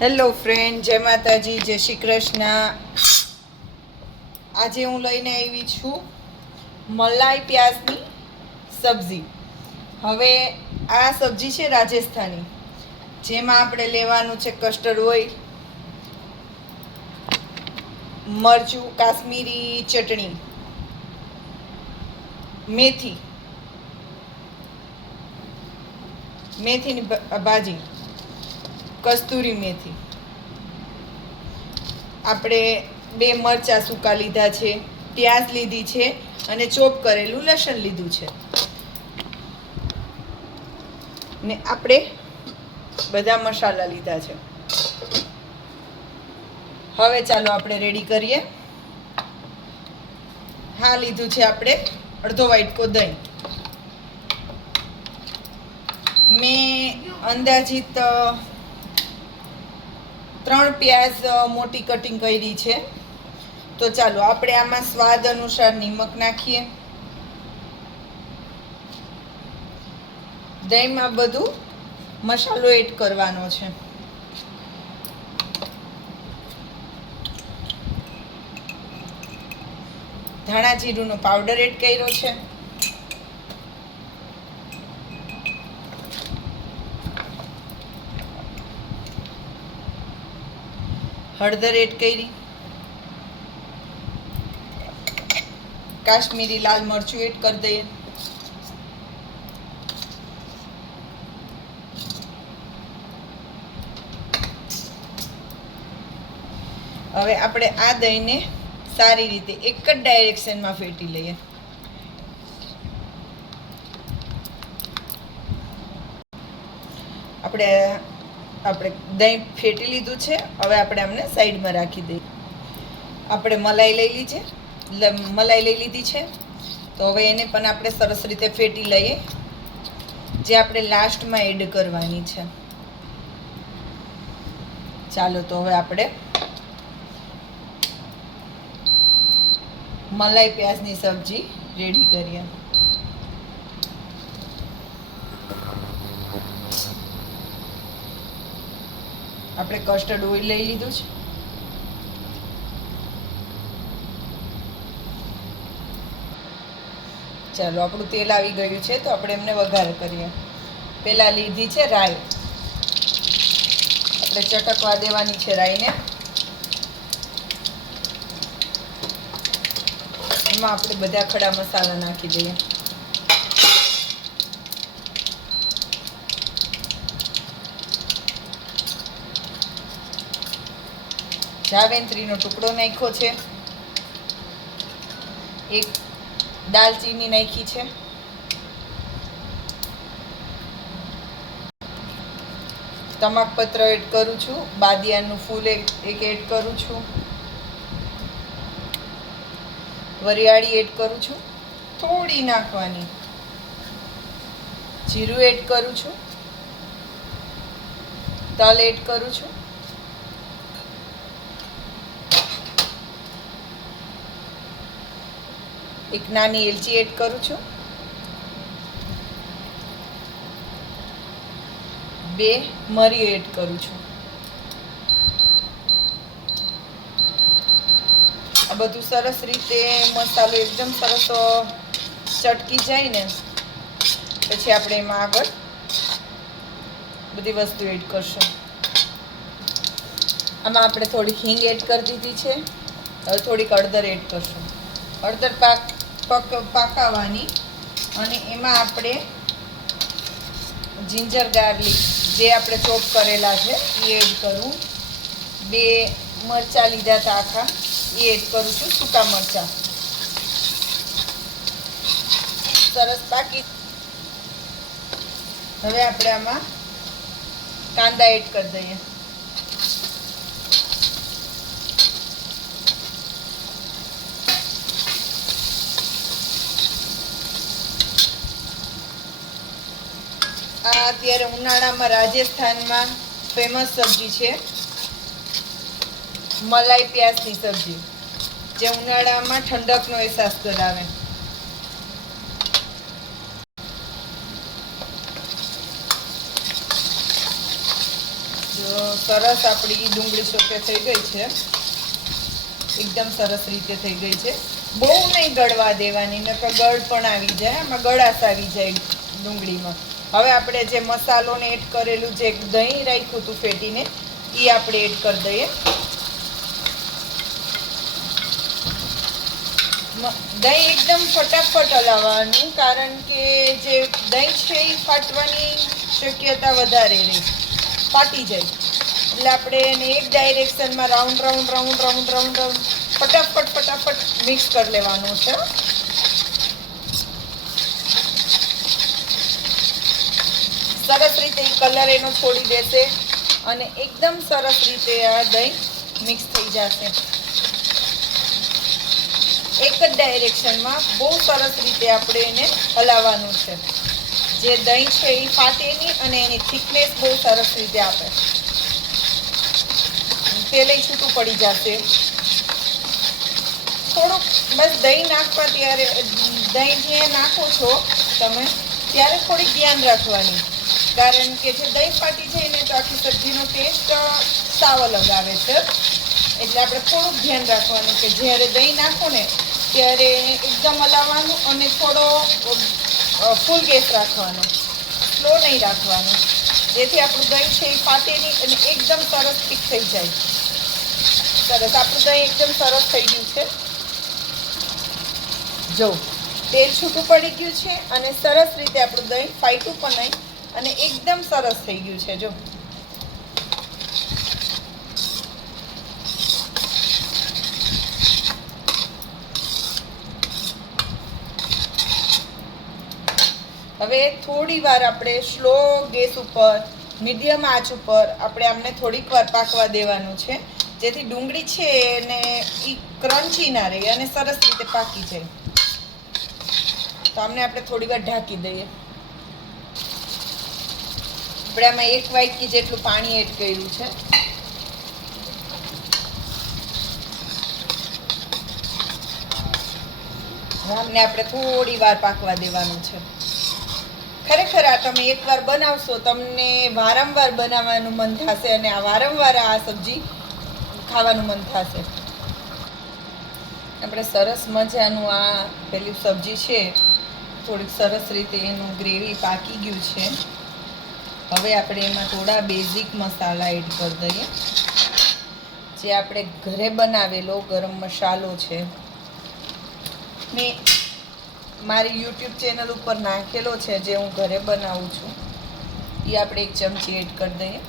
Hello friend, જય માતાજી, જય શ્રી કૃષ્ણ। આજે હું લઈને આવી છું મલાઈ પ્યાઝની સબ્જી। હવે આ સબ્જી છે રાજસ્થાની, જેમાં આપણે લેવાનું છે કસ્ટર્ડ ઓઇલ, મરચું, કાશ્મીરી ચટણી, મેથીની ભાજી, કસ્તુરી મેથી, આપણે 2 મરચાં સૂકા લીધા છે, પ્યાઝ લીધી છે અને ચોપ કરેલું લસણ લીધું છે ને આપણે બધા મસાલા લીધા છે। હવે ચાલો આપણે રેડી કરીએ। હા, લીધું છે આપણે અડધો વાટકો દહીં। મેં અંદાજિત 3 પ્યાઝ મોટી કટિંગ કરી છે। તો ચાલો આપણે આમાં સ્વાદ અનુસાર નિમક નાખીએ। દહીંમાં બધું મસાલો એડ કરવાનો છે। ધાણા જીરુંનો પાવડર એડ કર્યો છે। હળદર એડ કરી, કાશ્મીરી લાલ મરચું એડ કરી દઈએ, હવે આપણે આ દહીંને સારી રીતે એક જ ડાયરેક્શનમાં ફેટી લઈએ। આપણે દહીં ફેટી લીધું છે। હવે આપણે આમને સાઈડમાં રાખી દઈએ। આપણે મલાઈ લઈ લીધી છે, તો હવે એને પણ આપણે સરસ રીતે ફેટી લઈએ, જે આપણે લાસ્ટમાં એડ કરવાની છે। ચાલો તો હવે આપણે મલાઈ પ્યાઝની સબ્જી રેડી કરીએ। આપણે કસ્ટર્ડ ઓઇલ લઈ લીધું છે, ચાલો આપણું તેલ આવી ગયું છે, તો આપણે એમને વઘાર કરીએ। પહેલાં લીધી છે રાઈ, આપણે ચટકવા દેવાની છે રાઈને। એમાં આપણે બધા ખડા મસાલા નાખી દઈએ। જાવેત્રીનો ટુકડો નાખ્યો છે, એક દાલચીની નાખી છે, તમાકપત્ર એડ કરું છું, બાદિયાનું ફૂલ એક એડ કરું છું, વરિયાળી એડ કરું છું, થોડી નાખવાની, જીરું એડ કરું છું, તલ એડ કરું છું, એક નાની એલચી એડ કરું છું, 2 મરી એડ કરું છું। આ બધું સરસ રીતે મસાલો એકદમ સરસ ચટકી જાય ને પછી આપણે એમાં આગળ બધી વસ્તુ એડ કરશું। આમાં આપણે થોડી હિંગ એડ કરી દીધી છે, હવે થોડીક હળદર એડ કરશું। હળદર પાકાવાની અને એમાં આપણે જિંજર ગાર્લિક જે આપણે ચોપ કરેલા છે એ એડ કરું। 2 મરચાં લીધા હતા આખા, એ એડ કરું છું, સૂકા મરચાં સરસ પાકી। હવે આપણે આમાં કાંદા એડ કરી દઈએ। આ અત્યારે ઉનાળામાં રાજસ્થાનમાં ફેમસ સબ્જી છે મલાઈ પ્યાઝની સબ્જી, જે ઉનાળામાં ઠંડકનો અહેસાસ કરાવે। જો તો સરસ આપણી ડુંગળી સોતે થઈ ગઈ છે, એકદમ સરસ રીતે થઈ ગઈ છે. બહુ નહીં ગળવા દેવાની, નકર ગળ પણ આવી જાય, આમાં ગળાશ આવી જાય ડુંગળીમાં. હવે આપણે જે મસાલોને એડ કરેલું, જે દહીં રાખ્યું હતું ફેટીને, એ આપણે એડ કરી દઈએ. દહીં એકદમ ફટાફટ હલાવવાનું, કારણ કે જે દહીં છે એ ફાટવાની શક્યતા વધારે રહે, ફાટી જાય. એટલે આપણે એને એક ડાયરેક્શનમાં round round round round round round ફટાફટ મિક્સ કરી લેવાનું છે. સરસ રીતે કલર એનો છોડી દેશે અને એકદમ સરસ રીતે આ દહીં મિક્સ થઈ જશે. એક જ ડાયરેક્શનમાં બહુ સરસ રીતે આપણે એને હલાવવાનું છે. જે દહીં છે એ ફાટે નહીં અને એની થિકનેસ બહુ સરસ રીતે આપે. તેલ છૂટું પડી જશે. થોડુંક બસ દહીં નાખવા ત્યારે, દહીં જે નાખો છો તમે ત્યારે થોડીક ધ્યાન રાખવાની, કારણ કે જે દહીં ફાટી જાય ને તો આખી સબ્જીનો ટેસ્ટ સાવ અલગ આવે છે. એટલે આપણે થોડુંક ધ્યાન રાખવાનું કે જ્યારે દહીં નાખો ને ત્યારે એકદમ હલાવવાનું અને થોડો ફૂલ ગેસ રાખવાનો, સ્લો નહીં રાખવાનો, જેથી આપણું દહીં છે એ ફાટે નહીં અને એકદમ સરસ ઠીક થઈ જાય. સરસ આપણું દહીં એકદમ સરસ થઈ ગયું છે. જો તેલ છૂટું પડી ગયું છે અને સરસ રીતે આપણું દહીં ફાટ્યું પણ નહીં અને એકદમ સરસ થઈ ગયું છે. જો હવે થોડી વાર આપણે સ્લો ગેસ ઉપર, મીડિયમ આંચ ઉપર આપણે આમને થોડીક વાર પાકવા દેવાનું છે, જેથી ડુંગળી છે એને એ ક્રન્ચી ના રહે અને સરસ રીતે પાકી જાય. તો આમને આપણે થોડી વાર ઢાંકી દઈએ. આપણે આમાં 1 વાટકી જેટલું પાણી એડ કર્યું છે. આમને આપણે થોડી વાર પાકવા દેવાનું છે. ખરેખર આ તમે એકવાર બનાવશો, તમને વારંવાર બનાવવાનું મન થશે અને આ વારંવાર આ સબ્જી ખાવાનું મન થશે. આપણે સરસ મજાનું આ પેલી સબ્જી છે, થોડીક સરસ રીતે એનું ગ્રેવી પાકી ગયું છે. હવે આપણે એમાં થોડા બેઝિક મસાલા એડ કરી દઈએ. જે આપણે ઘરે બનાવેલો ગરમ મસાલો છે, મેં મારી યુટ્યુબ ચેનલ ઉપર નાખેલો છે, જે હું ઘરે બનાવું છું, એ આપણે 1 ચમચી એડ કરી દઈએ.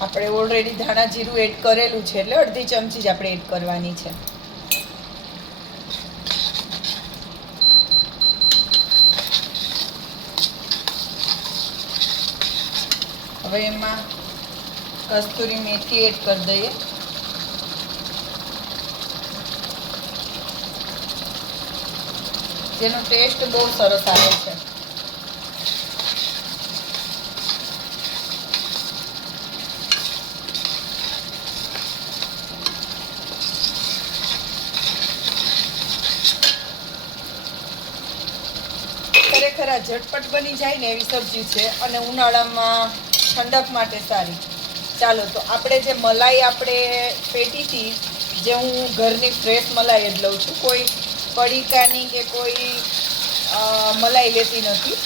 આપણે ઓલરેડી ધાણા જીરું એડ કરેલું છે, એટલે અડધી ચમચી જ આપણે એડ કરવાની છે. હવે એમાં કસ્તુરી મેથી એડ કરી દઈએ. જેનો ટેસ્ટ બહુ સરસ આવે છે. ખરેખર આ ઝટપટ બની જાય ને એવી સબ્જી છે અને ઉનાળામાં ઠંડક માટે સારી. ચાલો, તો આપણે જે મલાઈ આપણે પેટી હતી, જે હું ઘરની ફ્રેશ મલાઈ જ લઉં છું, કોઈ પડીકાની કે કોઈ મલાઈ લેતી નથી.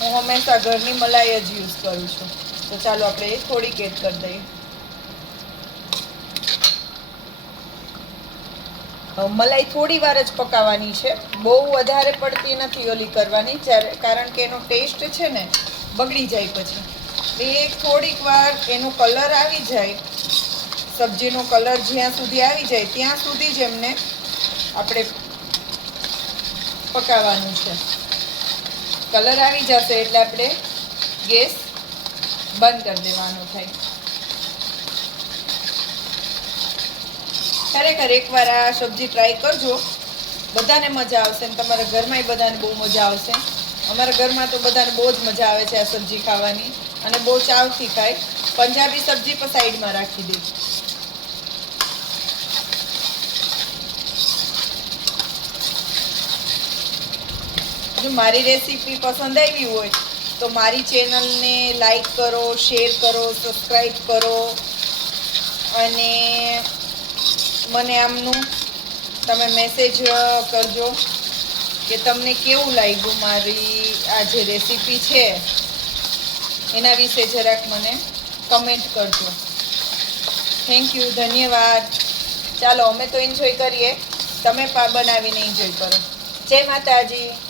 હું હંમેશા ઘરની મલાઈ જ યુઝ કરું છું. તો ચાલો આપણે થોડીક એડ કરી દઈએ. મલાઈ થોડી વાર જ પકાવવાની છે, બહુ વધારે પડતી નથી ઓલી કરવાની, કારણ કે એનો ટેસ્ટ છે ને બગડી જાય પછી. થોડીક વાર એનો કલર આવી જાય, સબ્જીનો કલર જ્યાં સુધી આવી જાય ત્યાં સુધી જ એમને આપણે પકાવવાનું છે. કલર આવી જશે એટલે આપણે ગેસ બંધ કરી દેવાનો થાય. ખરેખર એકવાર આ સબ્જી ટ્રાય કરજો, બધાને મજા આવશે અને તમારા ઘરમાંય બધાને બહુ મજા આવશે. અમારા ઘરમાં તો બધાને બહુ જ મજા આવે છે આ સબ્જી ખાવાની અને બહુ ચાવથી ખાય. પંજાબી સબ્જી પણ સાઈડમાં રાખી દે. જો મારી રેસીપી પસંદ આવી હોય તો મારી ચેનલને લાઈક કરો, શેર કરો, સબસ્ક્રાઈબ કરો અને મને આમનું તમે મેસેજ કરજો કે તમને કેવું લાગ્યું મારી આ જે રેસીપી છે એના વિશે જરાક મને કમેન્ટ કરજો. થેન્ક યુ, ધન્યવાદ. ચાલો અમે તો એન્જોય કરીએ, તમે પણ બનાવીને એન્જોય કરો. જય માતાજી.